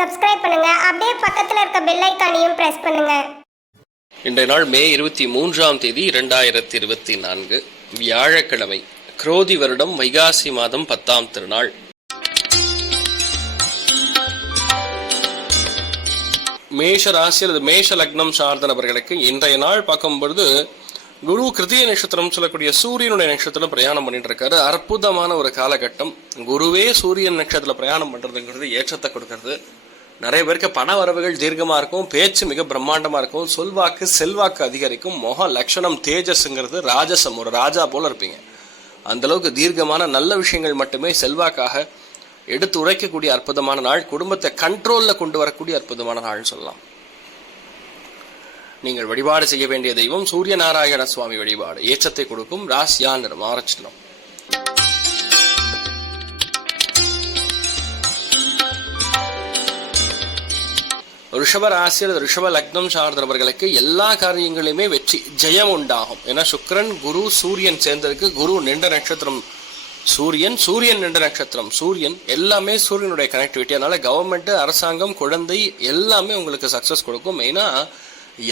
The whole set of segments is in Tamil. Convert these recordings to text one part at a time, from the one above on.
சப்ஸ்கிரைப் பண்ணுங்க. அப்படியே பக்கத்துல இருக்க பெல் ஐகானையும் பிரஸ் பண்ணுங்க. இன்றைய நாள் மே 23 2024 வியாழக்கிழமை. குரோதி வருடம் வைகாசி மாதம் 10ஆம் திருநாள். மேஷ ராசி அல்லது மேஷ லக்னம் சார்ந்த நபர்களுக்கு இன்றைய நாள் பார்க்கும் பொழுது குரு கிருத்திய நட்சத்திரம் சொல்லக்கூடிய சூரியனுடைய நட்சத்திரம் பிரயாணம் பண்ணிட்டு இருக்காரு. அற்புதமான ஒரு காலகட்டம். குருவே சூரியன் நட்சத்திரத்துல பிரயாணம் பண்றதுங்கிறது ஏற்றத்தை கொடுக்கறது. நிறைய பேருக்கு பண வரவுகள் தீர்க்கமா இருக்கும், பேச்சு மிக பிரம்மாண்டமா இருக்கும், சொல்வாக்கு செல்வாக்கு அதிகரிக்கும், முக லட்சணம் தேஜஸ்ங்கிறது ராஜசம், ஒரு ராஜா போல இருப்பீங்க. அந்த அளவுக்கு தீர்க்கமான நல்ல விஷயங்கள் மட்டுமே செல்வாக்காக எடுத்து உரைக்கக்கூடிய அற்புதமான நாள். குடும்பத்தை கண்ட்ரோல்ல கொண்டு வரக்கூடிய அற்புதமான நாள் சொல்லலாம். நீங்கள் வழிபாடு செய்ய வேண்டிய தெய்வம் சூரிய நாராயண சுவாமி வழிபாடு. ஏற்றத்தை கொடுக்கும். ராசியா நிறம் ஆரஞ்சு நிறம். ரிஷப ராசி அல்லது ரிஷப லக்னம் சார்ந்தவர்களுக்கு எல்லா காரியங்களிலுமே வெற்றி ஜெயம் உண்டாகும். ஏன்னா சுக்கிரன் குரு சூரியன் சேர்ந்ததுக்கு, குரு நின்ற நட்சத்திரம் சூரியன், சூரியன் நின்ற நட்சத்திரம் சூரியன், எல்லாமே சூரியனுடைய கனெக்டிவிட்டி. அதனால கவர்மெண்ட், அரசாங்கம், குழந்தை எல்லாமே உங்களுக்கு சக்சஸ் கொடுக்கும். மெயினா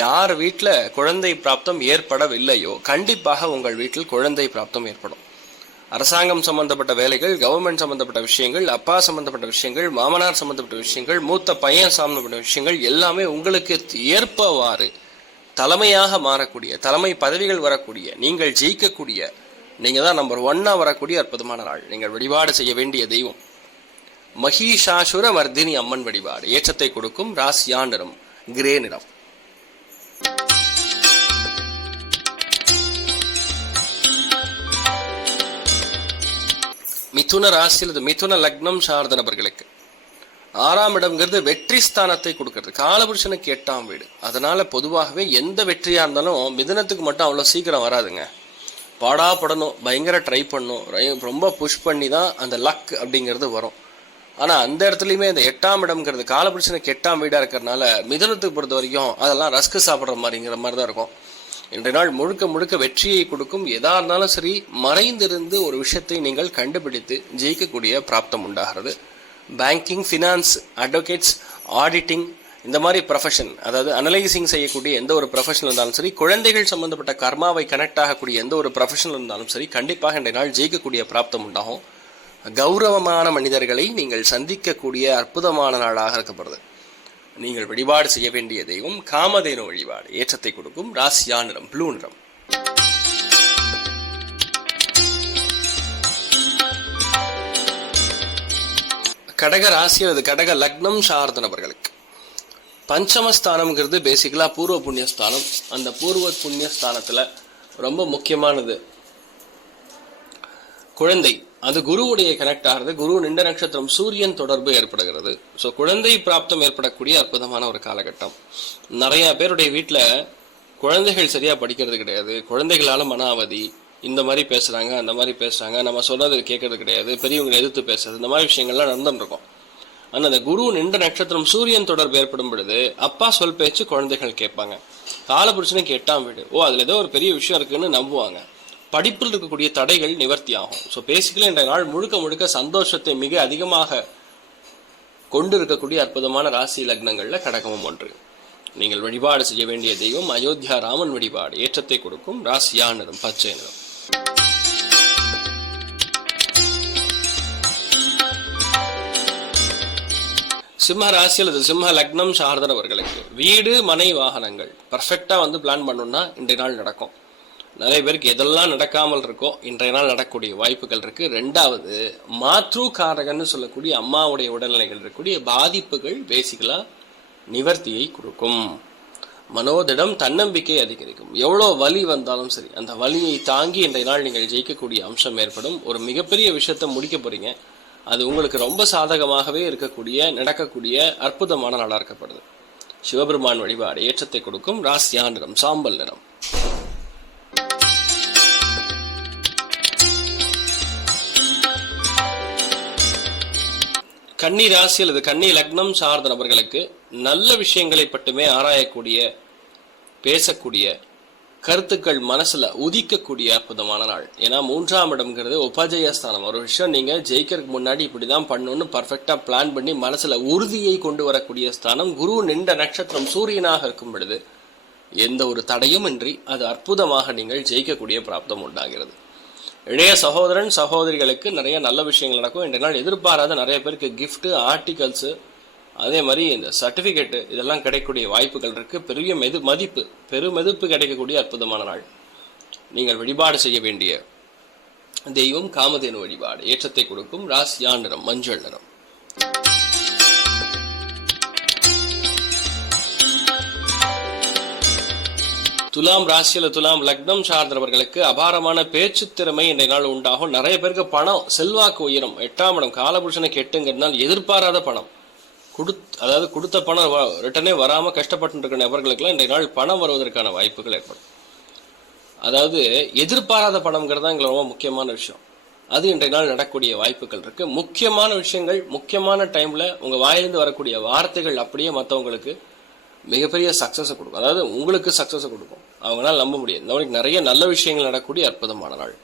யார் வீட்டில் குழந்தை பிராப்தம் ஏற்படவில்லையோ கண்டிப்பாக உங்கள் வீட்டில் குழந்தை பிராப்தம் ஏற்படும். அரசாங்கம் சம்பந்தப்பட்ட வேலைகள், கவர்மெண்ட் சம்பந்தப்பட்ட விஷயங்கள், அப்பா சம்பந்தப்பட்ட விஷயங்கள், மாமனார் சம்பந்தப்பட்ட விஷயங்கள், மூத்த பையன் சம்பந்தப்பட்ட விஷயங்கள் எல்லாமே உங்களுக்கு ஏற்பவாறு தலைமையாக மாறக்கூடிய, தலைமை பதவிகள் வரக்கூடிய, நீங்கள் ஜெயிக்கக்கூடிய, நீங்க தான் நம்பர் 1 வரக்கூடிய அற்புதமான நாள். நீங்கள் வழிபாடு செய்ய வேண்டிய தெய்வம் மகிஷாசுர மர்தினி அம்மன் வழிபாடு. ஏற்றத்தை கொடுக்கும். ராசியா நிறம் கிரே நிறம். மிதுன ராசி அல்லது மிதுன லக்னம் சார்ந்த நபர்களுக்கு 6ஆம் இடம்ங்கிறது வெற்றி ஸ்தானத்தை கொடுக்கறது. காலபுருஷனுக்கு 8ஆம் வீடு. அதனால பொதுவாகவே எந்த வெற்றியா இருந்தாலும் மிதுனத்துக்கு மட்டும் அவ்வளோ சீக்கிரம் வராதுங்க. பாடாப்படணும், பயங்கர ட்ரை பண்ணும், ரொம்ப புஷ் பண்ணி தான் அந்த லக் அப்படிங்கிறது வரும். ஆனால் அந்த இடத்துலையுமே இந்த 8ஆம் இடம்ங்கிறது காலபுருஷனுக்கு 8ஆம் வீடாக இருக்கிறதுனால மிதுனத்துக்கு பொறுத்த வரைக்கும் அதெல்லாம் ரஸ்க்கு சாப்பிட்ற மாதிரிங்கிற மாதிரி தான் இருக்கும். இன்றைய நாள் முழுக்க முழுக்க வெற்றியை கொடுக்கும். எதா இருந்தாலும் சரி, மறைந்திருந்து ஒரு விஷயத்தை நீங்கள் கண்டுபிடித்து ஜெயிக்கக்கூடிய பிராப்தம் உண்டாகிறது. பேங்கிங், ஃபினான்ஸ், அட்வொகேட்ஸ், ஆடிட்டிங், இந்த மாதிரி ப்ரொஃபஷன், அதாவது அனலைசிங் செய்யக்கூடிய எந்த ஒரு ப்ரொஃபஷன் இருந்தாலும் சரி, குழந்தைகள் சம்பந்தப்பட்ட கர்மாவை கனெக்ட் ஆகக்கூடிய எந்த ஒரு ப்ரொஃபஷன் இருந்தாலும் சரி, கண்டிப்பாக இன்றைய நாள் ஜெயிக்கக்கூடிய பிராப்தம் உண்டாகும். கௌரவமான மனிதர்களை நீங்கள் சந்திக்கக்கூடிய அற்புதமான நாளாக இருக்கப்படுது. நீங்கள் வழிபாடு செய்ய வேண்டிய தெய்வம் காமதேனு வழிபாடு. ஏற்றத்தை கொடுக்கும். ராசியா நிறம் ப்ளூ நிறம். கடக ராசி அல்லது கடக லக்னம் சார்ந்த நபர்களுக்கு பஞ்சமஸ்தானம்ங்கிறது பேசிக்கலா பூர்வ புண்ணியஸ்தானம். அந்த பூர்வ புண்ணியஸ்தானத்துல ரொம்ப முக்கியமானது குழந்தை. அது குருவுடைய கனெக்ட் ஆகிறது. குரு நின்ற நட்சத்திரம் சூரியன் தொடர்பு ஏற்படுகிறது. ஸோ குழந்தை பிராப்தம் ஏற்படக்கூடிய அற்புதமான ஒரு காலகட்டம். நிறைய பேருடைய வீட்டில் குழந்தைகள் சரியா படிக்கிறது கிடையாது, குழந்தைகளால மன அவதி, இந்த மாதிரி பேசுறாங்க, அந்த மாதிரி பேசுறாங்க, நம்ம சொல்றது கேட்கறது கிடையாது, பெரியவங்களை எதிர்த்து பேசுறது, இந்த மாதிரி விஷயங்கள்லாம் நடந்துருக்கும். ஆனால் அந்த குரு நின்ற நட்சத்திரம் சூரியன் தொடர்பு ஏற்படும் பொழுது அப்பா சொல் பேச்சு குழந்தைகள் கேட்பாங்க. காலபுருஷனுக்கு 8ஆம் வீடு. அதில் ஏதோ ஒரு பெரிய விஷயம் இருக்குன்னு நம்புவாங்க. படிப்பில் இருக்கக்கூடிய தடைகள் நிவர்த்தி ஆகும். ஸோ பேசிக்கலி இன்றைய நாள் முழுக்க முழுக்க சந்தோஷத்தை மிக அதிகமாக கொண்டு இருக்கக்கூடிய அற்புதமான ராசி லக்னங்கள்ல கடகமும் ஒன்று. நீங்கள் வழிபாடு செய்ய வேண்டிய தெய்வம் அயோத்தியா ராமன் வழிபாடு. ஏற்றத்தை கொடுக்கும். ராசியா நிறம் பச்சை நிறம். சிம்ம ராசி அல்லது சிம்ம லக்னம் சார்ந்தவர்களுக்கு வீடு, மனை, வாகனங்கள் பர்ஃபெக்டா பிளான் பண்ணணும்னா இன்றைய நாள் நடக்கும். நிறைய பேருக்கு எதெல்லாம் நடக்காமல் இருக்கோ இன்றைய நாள் நடக்கக்கூடிய வாய்ப்புகள் இருக்கு. 2வது மாத்ரு காரகன்னு சொல்லக்கூடிய அம்மாவுடைய உடல்நிலைகள் இருக்கக்கூடிய பாதிப்புகள் பேசிக்கலா நிவர்த்தியை கொடுக்கும். மனோதிடம், தன்னம்பிக்கை அதிகரிக்கும். எவ்வளோ வலி வந்தாலும் சரி அந்த வலியை தாங்கி இன்றைய நாள் நீங்கள் ஜெயிக்கக்கூடிய அம்சம் ஏற்படும். ஒரு மிகப்பெரிய விஷயத்தை முடிக்க போறீங்க. அது உங்களுக்கு ரொம்ப சாதகமாகவே இருக்கக்கூடிய நடக்கக்கூடிய அற்புதமான நாளாக இருக்கப்படுது. சிவபெருமான் வழிபாடு. ஏற்றத்தை கொடுக்கும். ராசியா நிறம் சாம்பல் நிறம். கன்னி ராசி அல்லது கன்னி லக்னம் சார்ந்த நபர்களுக்கு நல்ல விஷயங்களை மட்டுமே ஆராயக்கூடிய, பேசக்கூடிய, கருத்துக்கள் மனசுல உதிக்கக்கூடிய அற்புதமான நாள். ஏன்னா 3ஆம் இடம்ங்கிறது உபஜயஸ்தானம். ஒரு விஷயம் நீங்க ஜெயிக்கிறதுக்கு முன்னாடி இப்படிதான் பண்ணணும்னு பர்ஃபெக்டா பிளான் பண்ணி மனசுல உறுதியை கொண்டு வரக்கூடிய ஸ்தானம். குரு நின்ற நட்சத்திரம் சூரியனாக இருக்கும் பொழுது எந்த ஒரு தடையும் இன்றி அது அற்புதமாக நீங்கள் ஜெயிக்கக்கூடிய பிராப்தம் உண்டாகிறது. இளைய சகோதரன் சகோதரிகளுக்கு நிறைய நல்ல விஷயங்கள் நடக்கும். இன்றைய நாள் எதிர்பாராத நிறைய பேருக்கு கிஃப்ட், ஆர்டிகல்ஸ், அதே மாதிரி இந்த சர்டிபிகேட் இதெல்லாம் கிடைக்கக்கூடிய வாய்ப்புகள் இருக்கு. பெரிய பெருமதிப்பு கிடைக்கக்கூடிய அற்புதமான நாள். நீங்கள் வழிபாடு செய்ய வேண்டிய தெய்வம் காமதேனு வழிபாடு. ஏற்றத்தை கொடுக்கும். ராசியா நிறம் மஞ்சள் நிறம். துலாம் ராசியில துலாம் லக்னம் சார்ந்தவர்களுக்கு அபாரமான பேச்சு திறமை இன்றைய நாள் உண்டாகும். நிறைய பேருக்கு பணம் செல்வாக்கு உயரும். 8ஆம் இடம் காலபுருஷனுக்கு 8ங்கிறதுனால எதிர்பாராத பணம் அதாவது கொடுத்த பணம் ரிட்டனே வராம கஷ்டப்பட்டு இருக்கிற நபர்களுக்கெல்லாம் இன்றைய நாள் பணம் வருவதற்கான வாய்ப்புகள் ஏற்படும். அதாவது எதிர்பாராத பணம்ங்கிறது தான் எங்களுக்கு ரொம்ப முக்கியமான விஷயம். அது இன்றைய நாள் நடக்கக்கூடிய வாய்ப்புகள் இருக்கு. முக்கியமான விஷயங்கள் முக்கியமான டைம்ல உங்க வாயிலிருந்து வரக்கூடிய வார்த்தைகள் அப்படியே மற்றவங்களுக்கு மிகப்பெரிய சக்சஸை கொடுக்கும். அதாவது உங்களுக்கு சக்சஸை கொடுக்கும். அவங்களால நம்ப முடியாது. இந்த மாதிரி நிறைய நல்ல விஷயங்கள் நடக்கக்கூடிய அற்புதமான நாள்.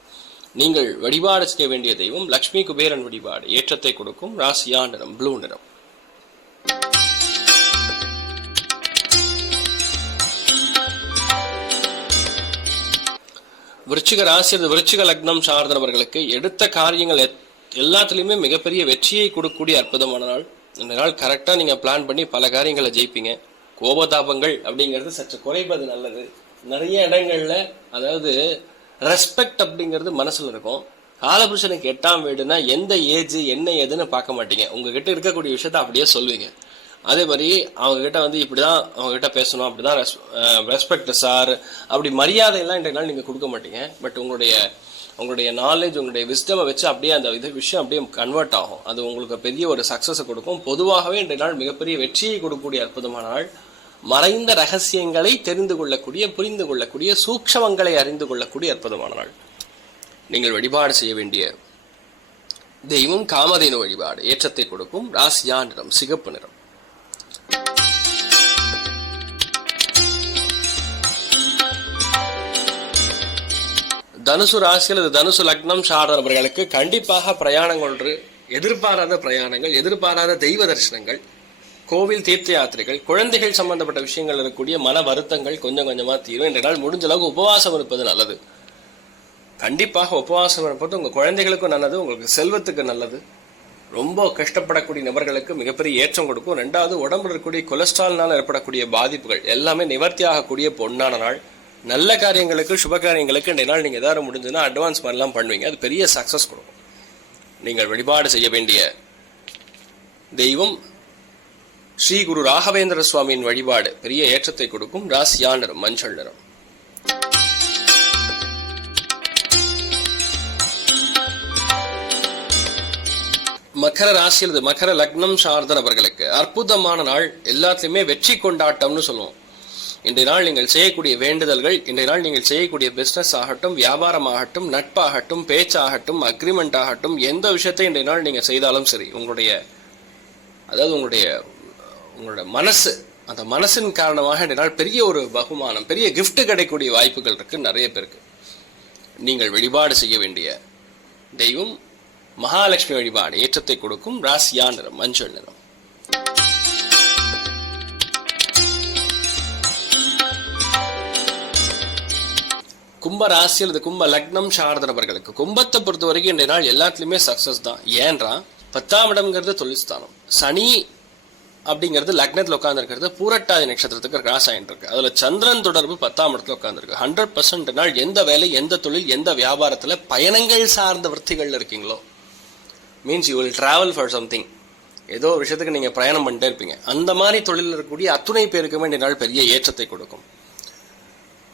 நீங்கள் வழிபாடு செய்ய வேண்டிய தெய்வம் லட்சுமி குபேரன் வழிபாடு. ஏற்றத்தை கொடுக்கும். ராசியா நிறம் ப்ளூ நிறம். விருச்சிக ராசி விருச்சிக லக்னம் சார்ந்தவர்களுக்கு எடுத்த காரியங்கள் எல்லாத்துலயுமே மிகப்பெரிய வெற்றியை கொடுக்கக்கூடிய அற்புதமான நாள். இந்த நாள் கரெக்டா நீங்க பிளான் பண்ணி பல காரியங்களை ஜெயிப்பீங்க. கோபதாபங்கள் அப்படிங்கிறது சற்று குறைப்பது நல்லது. நிறைய இடங்கள்ல அதாவது ரெஸ்பெக்ட் அப்படிங்கிறது மனசுல இருக்கும். காலபுருஷனுக்கு 8ஆம் வீடுனா எந்த ஏஜ் என்ன ஏதுன்னு பார்க்க மாட்டீங்க. உங்ககிட்ட இருக்கக்கூடிய விஷயத்த அப்படியே சொல்லுவீங்க. அதே மாதிரி அவங்க கிட்ட வந்து இப்படிதான் அவங்க கிட்ட பேசணும், அப்படிதான் ரெஸ்பெக்ட் சார், அப்படி மரியாதையெல்லாம் இன்றைய நாள் நீங்க கொடுக்க மாட்டீங்க. பட் உங்களுடைய நாலேஜ், உங்களுடைய விஸ்டமை வச்சு அப்படியே அந்த விஷயம் அப்படியே கன்வெர்ட் ஆகும். அது உங்களுக்கு பெரிய ஒரு சக்சஸை கொடுக்கும். பொதுவாகவே இன்றைய நாள் மிகப்பெரிய வெற்றியை கொடுக்கக்கூடிய அற்புதமான நாள். மறைந்த ரகசியங்களை தெரிந்து கொள்ளக்கூடிய, புரிந்து கொள்ளக்கூடிய, சூக்ஷமங்களை அறிந்து கொள்ளக்கூடிய அற்புதமான நாள். நீங்கள் வழிபாடு செய்ய வேண்டிய தெய்வம் காமதேனு வழிபாடு. ஏற்றத்தை கொடுக்கும். ராசியா நிறம் சிகப்பு நிறம். தனுசு ராசி அல்லது தனுசு லக்னம் சார்ந்தவர்களுக்கு கண்டிப்பாக பிரயாணங்கள் ஒன்று, எதிர்பாராத பிரயாணங்கள், எதிர்பாராத தெய்வ தரிசனங்கள், கோவில் தீர்த்த யாத்திரைகள், குழந்தைகள் சம்பந்தப்பட்ட விஷயங்கள் இருக்கக்கூடிய மன வருத்தங்கள் கொஞ்சம் கொஞ்சமா தீரும். இன்றைய நாள் முடிஞ்ச அளவுக்கு உபவாசம் இருப்பது நல்லது. கண்டிப்பாக உபவாசம் இருப்பது உங்க குழந்தைகளுக்கும் நல்லது, உங்களுக்கு செல்வத்துக்கு நல்லது. ரொம்ப கஷ்டப்படக்கூடிய நபர்களுக்கு மிகப்பெரிய ஏற்றம் கொடுக்கும். 2வது, உடம்புல இருக்கக்கூடிய கொலஸ்ட்ரால்னால ஏற்படக்கூடிய பாதிப்புகள் எல்லாமே நிவர்த்தி ஆகக்கூடிய பொன்னான நாள். நல்ல காரியங்களுக்கு, சுப காரியங்களுக்கு இன்றைய நாள் நீங்கள் ஏதாவது முடிஞ்சுன்னா அட்வான்ஸ் மாதிரிலாம் பண்ணுவீங்க. அது பெரிய சக்ஸஸ் கொடுக்கும். நீங்கள் வழிபாடு செய்ய வேண்டிய தெய்வம் ஸ்ரீ குரு ராகவேந்திர சுவாமியின் வழிபாடு. பெரிய ஏற்றத்தை கொடுக்கும். ராசியா நிறம் மஞ்சள் நிறம். மகர ராசி அல்லது மகர லக்னம் சார்ந்த நபர்களுக்கு அற்புதமான நாள். எல்லாத்துலயுமே வெற்றி கொண்டாட்டம்னு சொல்லுவோம். இன்றைய நாள் நீங்கள் செய்யக்கூடிய வேண்டுதல்கள், இன்றைய நாள் நீங்கள் செய்யக்கூடிய பிசினஸ் ஆகட்டும், வியாபாரம் ஆகட்டும், நட்பாகட்டும், பேச்சாகட்டும், அக்ரிமெண்ட் ஆகட்டும், எந்த விஷயத்தை இன்றைய நாள் நீங்க செய்தாலும் சரி, உங்களுடைய மனசு, அந்த மனசின் காரணமாக இன்றைய நாள் பெரிய ஒரு பகுமானம், பெரிய கிஃப்ட் கிடைக்கக்கூடிய வாய்ப்புகள் இருக்கு நிறைய பேருக்கு. நீங்கள் வழிபாடு செய்ய வேண்டிய தெய்வம் மகாலட்சுமி வழிபாடு. ஏற்றத்தை கொடுக்கும். ராசியா நிறம் மஞ்சள் நிறம். கும்ப ராசி அல்லது கும்ப லக்னம் சார்ந்த நபர்களுக்கு கும்பத்தை பொறுத்த வரைக்கும் இன்றைய நாள் எல்லாத்துலயுமே சக்சஸ் தான். ஏன்றா 10ஆம் இடம்ங்கிறது தொழில் ஸ்தானம். சனி அப்படிங்கிறது லக்னத்தில் உட்கார்ந்து இருக்கிறது பூரட்டாதி நட்சத்திரத்துக்கு கிராஸ் ஆகிட்டு இருக்கு. அதுல சந்திரன் தொடர்பு 10ஆம் இடத்துல உட்கார்ந்துருக்கு. 100% நாள் எந்த வேலை, எந்த தொழில், எந்த வியாபாரத்துல பயணங்கள் சார்ந்த விற்த்திகள் இருக்கீங்களோ, means you will travel for something, ஏதோ ஒரு விஷயத்துக்கு நீங்க பிரயாணம் பண்ணிட்டே இருப்பீங்க. அந்த மாதிரி தொழில் இருக்கக்கூடிய அத்துணை பேருக்குமே இன்றைய நாள் பெரிய ஏற்றத்தை கொடுக்கும்.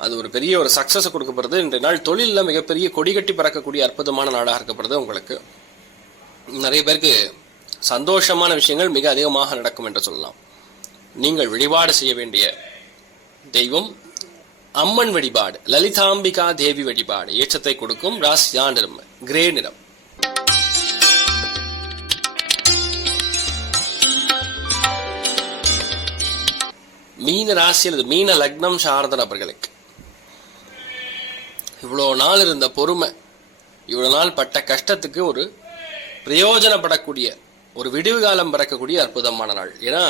அது ஒரு பெரிய ஒரு சக்சஸ் கொடுக்கப்படுறது. இன்றைய நாள் தொழிலில் மிகப்பெரிய கொடிகட்டி பறக்கக்கூடிய அற்புதமான நாடாக இருக்கப்படுது. உங்களுக்கு நிறைய பேருக்கு சந்தோஷமான விஷயங்கள் மிக அதிகமாக நடக்கும் என்று சொல்லலாம். நீங்கள் வழிபாடு செய்ய வேண்டிய தெய்வம் அம்மன் வழிபாடு. லலிதாம்பிகா தேவி வழிபாடு. ஏற்றத்தை கொடுக்கும். ராசியா நிறம் கிரே நிறம். மீன ராசி அல்லது மீன லக்னம் சார்ந்த நபர்களுக்கு இவ்வளோ நாள் இருந்த பொறுமை, இவ்வளோ நாள் பட்ட கஷ்டத்துக்கு ஒரு பிரயோஜனப்படக்கூடிய ஒரு விடிவு காலம் பிறக்கக்கூடிய அற்புதமான நாள். ஏன்னா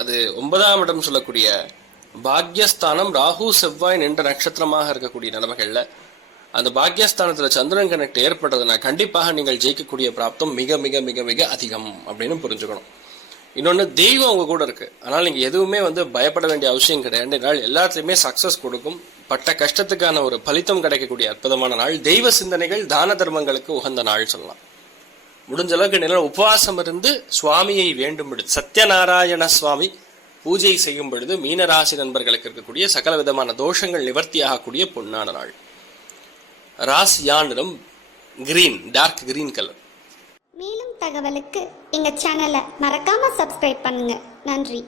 அது 9ஆம் இடம் சொல்லக்கூடிய பாக்யஸ்தானம் ராகு செவ்வாய் நின்ற நட்சத்திரமாக இருக்கக்கூடிய நிலைமைகள்ல அந்த பாக்யஸ்தானத்துல சந்திரன் கனெக்ட் ஏற்பட்டதுன்னா கண்டிப்பாக நீங்கள் ஜெயிக்கக்கூடிய பிராப்தம் மிக மிக மிக மிக அதிகம் அப்படின்னு புரிஞ்சுக்கணும். இன்னொன்று, தெய்வம் உங்க கூட இருக்கு. ஆனால் நீங்க எதுவுமே பயப்பட வேண்டிய அவசியம் கிடையாது. நாள் எல்லாத்துலயுமே சக்சஸ் கொடுக்கும். பட்ட கஷ்டத்துக்கான ஒரு பலித்தம் கிடைக்கக்கூடிய அற்புதமான நாள். தெய்வ சிந்தனைகள், தான தர்மங்களுக்கு உகந்த நாள் சொல்லலாம். முடிஞ்ச அளவுக்கு நில உபவாசம் இருந்து சுவாமியை வேண்டும் பொழுது, சத்யநாராயண சுவாமி பூஜை செய்யும் பொழுது மீனராசி நண்பர்களுக்கு இருக்கக்கூடிய சகல விதமான தோஷங்கள் நிவர்த்தி ஆகக்கூடிய பொன்னான நாள். ராசியான நிறம் கிரீன், டார்க் கிரீன் கலர். மேலும் தகவலுக்கு எங்க சேனலை மறக்காம சப்ஸ்கிரைப் பண்ணுங்க. நன்றி.